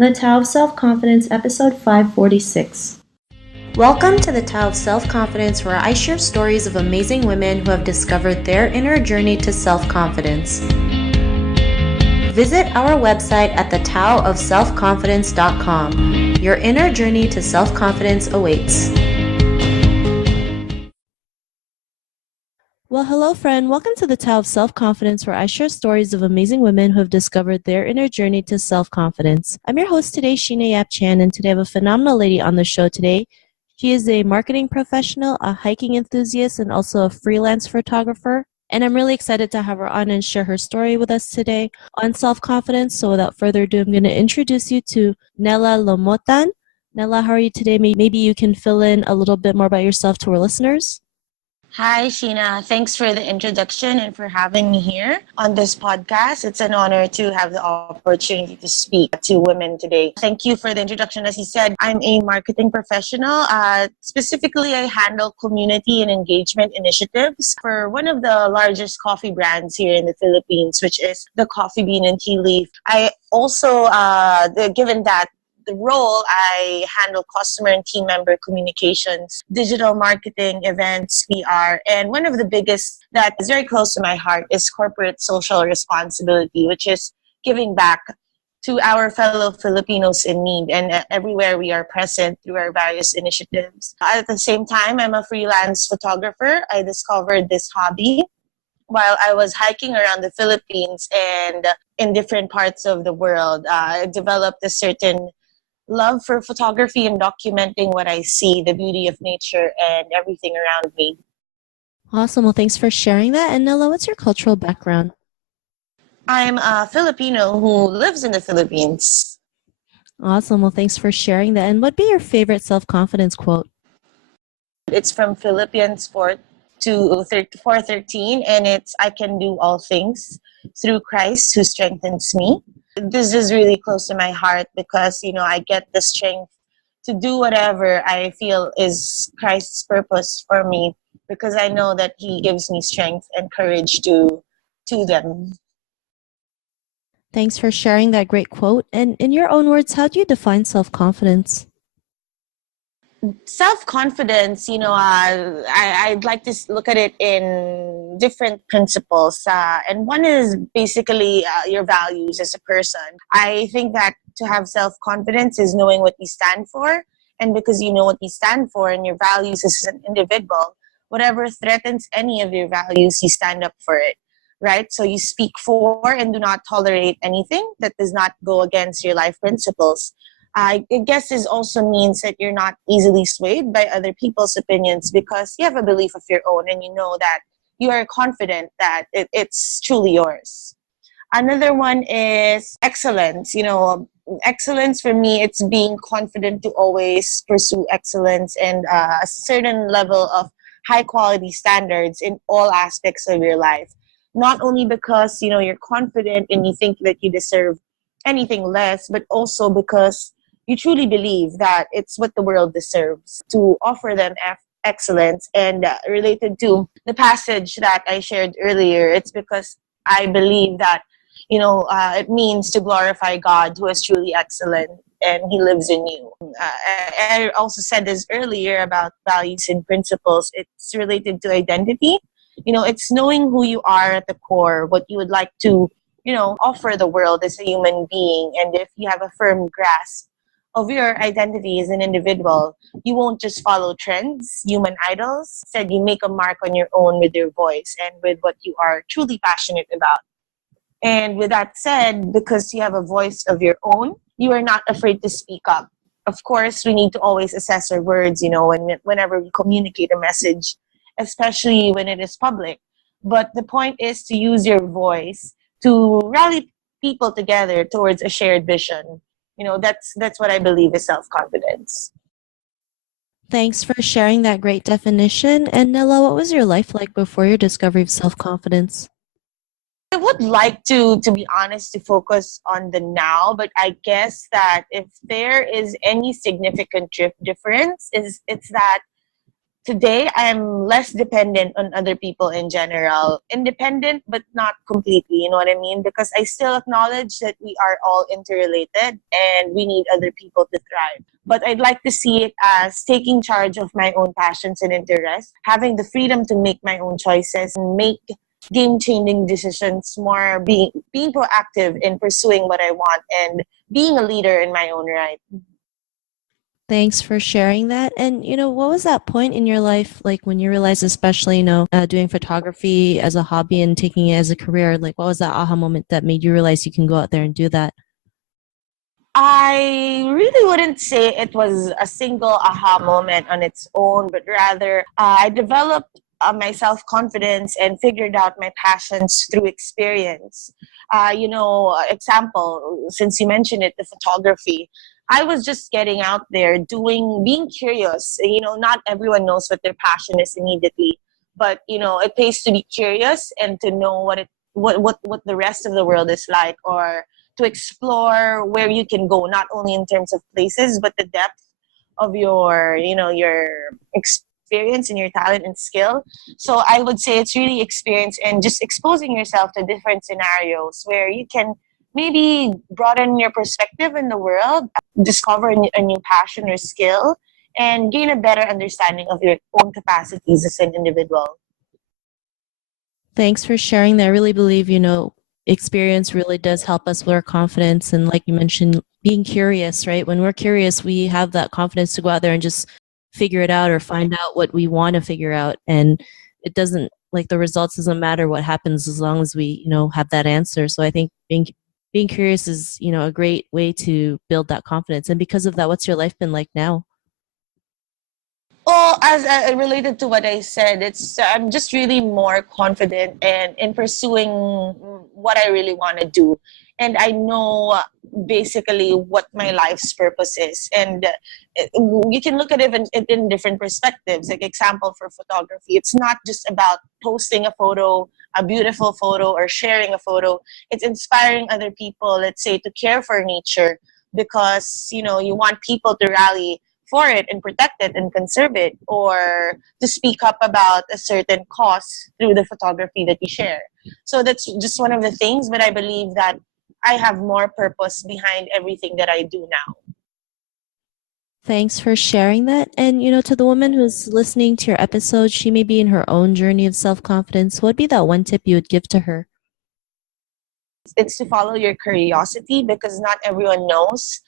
The Tao of Self-Confidence, episode 546. Welcome to the Tao of Self-Confidence, where I share stories of amazing women who have discovered their inner journey to self-confidence. Visit our website at thetaoofselfconfidence.com. Your inner journey to self-confidence awaits. Well, hello, friend. Welcome to the Tao of Self-Confidence, where I share stories of amazing women who have discovered their inner journey to self-confidence. I'm your host today, Sheena Yap Chan, and today I have a phenomenal lady on the show today. She is a marketing professional, a hiking enthusiast, and also a freelance photographer. And I'm really excited to have her on and share her story with us today on self-confidence. So without further ado, I'm going to introduce you to Nella Lomotan. Nella, how are you today? Maybe you can fill in a little bit more about yourself to our listeners. Hi, Sheena. Thanks for the introduction and for having me here on this podcast. It's an honor to have the opportunity to speak to women today. Thank you for the introduction. As you said, I'm a marketing professional. Specifically, I handle community and engagement initiatives for one of the largest coffee brands here in the Philippines, which is the Coffee Bean and Tea Leaf. I also, given that the role, I handle customer and team member communications, digital marketing, events, PR, and one of the biggest that is very close to my heart is corporate social responsibility, which is giving back to our fellow Filipinos in need and everywhere we are present through our various initiatives. At the same time, I'm a freelance photographer. I discovered this hobby while I was hiking around the Philippines and in different parts of the world. I developed a certain love for photography and documenting what I see, the beauty of nature and everything around me. Awesome. Well, thanks for sharing that. And Nella, what's your cultural background? I'm a Filipino who lives in the Philippines. Awesome. Well, thanks for sharing that. And what'd be your favorite self-confidence quote? It's from Philippians 4:13, and it's I can do all things through Christ who strengthens me. This is really close to my heart because, I get the strength to do whatever I feel is Christ's purpose for me because I know that He gives me strength and courage to them. Thanks for sharing that great quote. And in your own words, how do you define self-confidence? Self-confidence, I'd like to look at it in different principles. And one is basically your values as a person. I think that to have self-confidence is knowing what you stand for. And because you know what you stand for and your values as an individual, whatever threatens any of your values, you stand up for it, right? So you speak for and do not tolerate anything that does not go against your life principles. I guess this also means that you're not easily swayed by other people's opinions because you have a belief of your own and you know that you are confident that it's truly yours. Another one is excellence. Excellence for me, it's being confident to always pursue excellence and a certain level of high quality standards in all aspects of your life. Not only because, you're confident and you think that you deserve anything less, but also because you truly believe that it's what the world deserves to offer them excellence. And related to the passage that I shared earlier, it's because I believe that, it means to glorify God who is truly excellent and He lives in you. I also said this earlier about values and principles. It's related to identity. It's knowing who you are at the core, what you would like to, offer the world as a human being. And if you have a firm grasp of your identity as an individual, you won't just follow trends, human idols. Instead, you make a mark on your own with your voice and with what you are truly passionate about. And with that said, because you have a voice of your own, you are not afraid to speak up. Of course, we need to always assess our words, whenever we communicate a message, especially when it is public. But the point is to use your voice to rally people together towards a shared vision. That's what I believe is self-confidence. Thanks for sharing that great definition. And Nella, what was your life like before your discovery of self-confidence? I would like to be honest, to focus on the now, but I guess that if there is any significant difference, it's that today I'm less dependent on other people in general. Independent, but not completely, you know what I mean? Because I still acknowledge that we are all interrelated and we need other people to thrive. But I'd like to see it as taking charge of my own passions and interests, having the freedom to make my own choices and make game changing decisions, more being proactive in pursuing what I want and being a leader in my own right. Thanks for sharing that. And, what was that point in your life, like when you realized, especially, doing photography as a hobby and taking it as a career, like what was that aha moment that made you realize you can go out there and do that? I really wouldn't say it was a single aha moment on its own, but rather I developed my self confidence and figured out my passions through experience. Example, since you mentioned it, the photography. I was just getting out there being curious. Not everyone knows what their passion is immediately, but it pays to be curious and to know what the rest of the world is like, or to explore where you can go, not only in terms of places, but the depth of your experience and your talent and skill. So I would say it's really experience and just exposing yourself to different scenarios where you can maybe broaden your perspective in the world, discover a new passion or skill, and gain a better understanding of your own capacities as an individual. Thanks for sharing that. I really believe, experience really does help us with our confidence. And like you mentioned, being curious, right? When we're curious, we have that confidence to go out there and just figure it out or find out what we want to figure out. And it doesn't, like, the results doesn't matter what happens as long as we, have that answer. So I think being curious is, a great way to build that confidence. And because of that, what's your life been like now? Well, as related to what I said, I'm just really more confident and in pursuing what I really want to do, and I know basically what my life's purpose is. And you can look at it in different perspectives. Like example for photography, it's not just about posting a photo, a beautiful photo, or sharing a photo. It's inspiring other people, let's say, to care for nature because you want people to rally for it and protect it and conserve it, or to speak up about a certain cause through the photography that you share. So that's just one of the things, but I believe that I have more purpose behind everything that I do now. Thanks for sharing that. And, to the woman who's listening to your episode, she may be in her own journey of self confidence. What would be that one tip you would give to her? It's to follow your curiosity because not everyone knows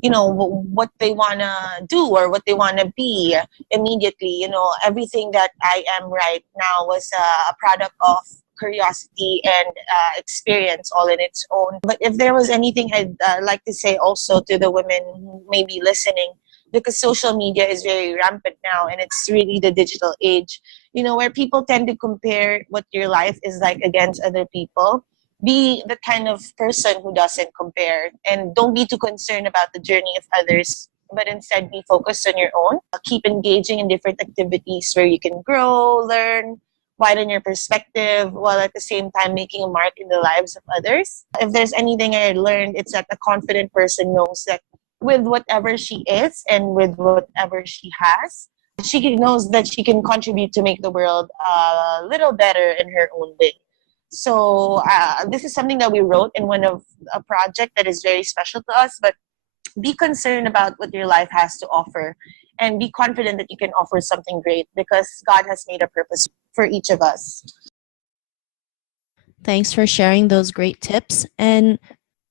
what they want to do or what they want to be immediately. Everything that I am right now was a product of curiosity and experience all in its own. But if there was anything I'd like to say also to the women who may be listening, because social media is very rampant now and it's really the digital age, where people tend to compare what your life is like against other people. Be the kind of person who doesn't compare, and don't be too concerned about the journey of others, but instead be focused on your own. Keep engaging in different activities where you can grow, learn, widen your perspective, while at the same time making a mark in the lives of others. If there's anything I learned, it's that a confident person knows that with whatever she is and with whatever she has, knows that she can contribute to make the world a little better in her own way. So this is something that we wrote in one of a project that is very special to us. But be concerned about what your life has to offer, and be confident that you can offer something great because God has made a purpose for each of us. Thanks for sharing those great tips. And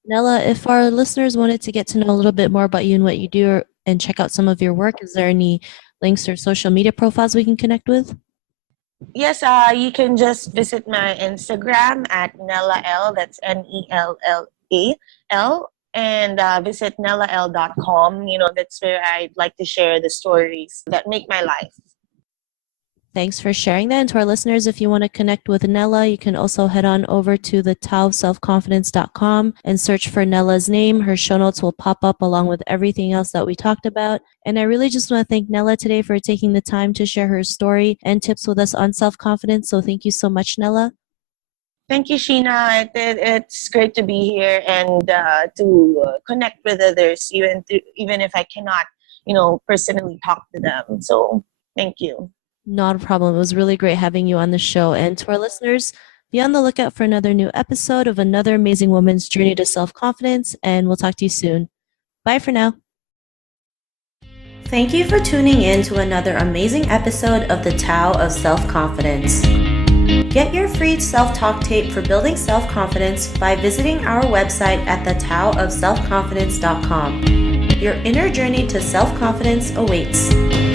Nella, if our listeners wanted to get to know a little bit more about you and what you do and check out some of your work, is there any links or social media profiles we can connect with? Yes, you can just visit my Instagram at Nella L. That's NELLAL. And visit NellaL.com. That's where I'd like to share the stories that make my life. Thanks for sharing that. And to our listeners, if you want to connect with Nella, you can also head on over to the taoofselfconfidence.com and search for Nella's name. Her show notes will pop up along with everything else that we talked about. And I really just want to thank Nella today for taking the time to share her story and tips with us on self-confidence. So thank you so much, Nella. Thank you, Sheena. It's great to be here and to connect with others, even if I cannot, personally talk to them. So thank you. Not a problem. It was really great having you on the show. And to our listeners, be on the lookout for another new episode of another amazing woman's journey to self confidence. And we'll talk to you soon. Bye for now. Thank you for tuning in to another amazing episode of the Tao of Self Confidence. Get your free self-talk tape for building self-confidence by visiting our website at thetaoofselfconfidence.com. Your inner journey to self-confidence awaits.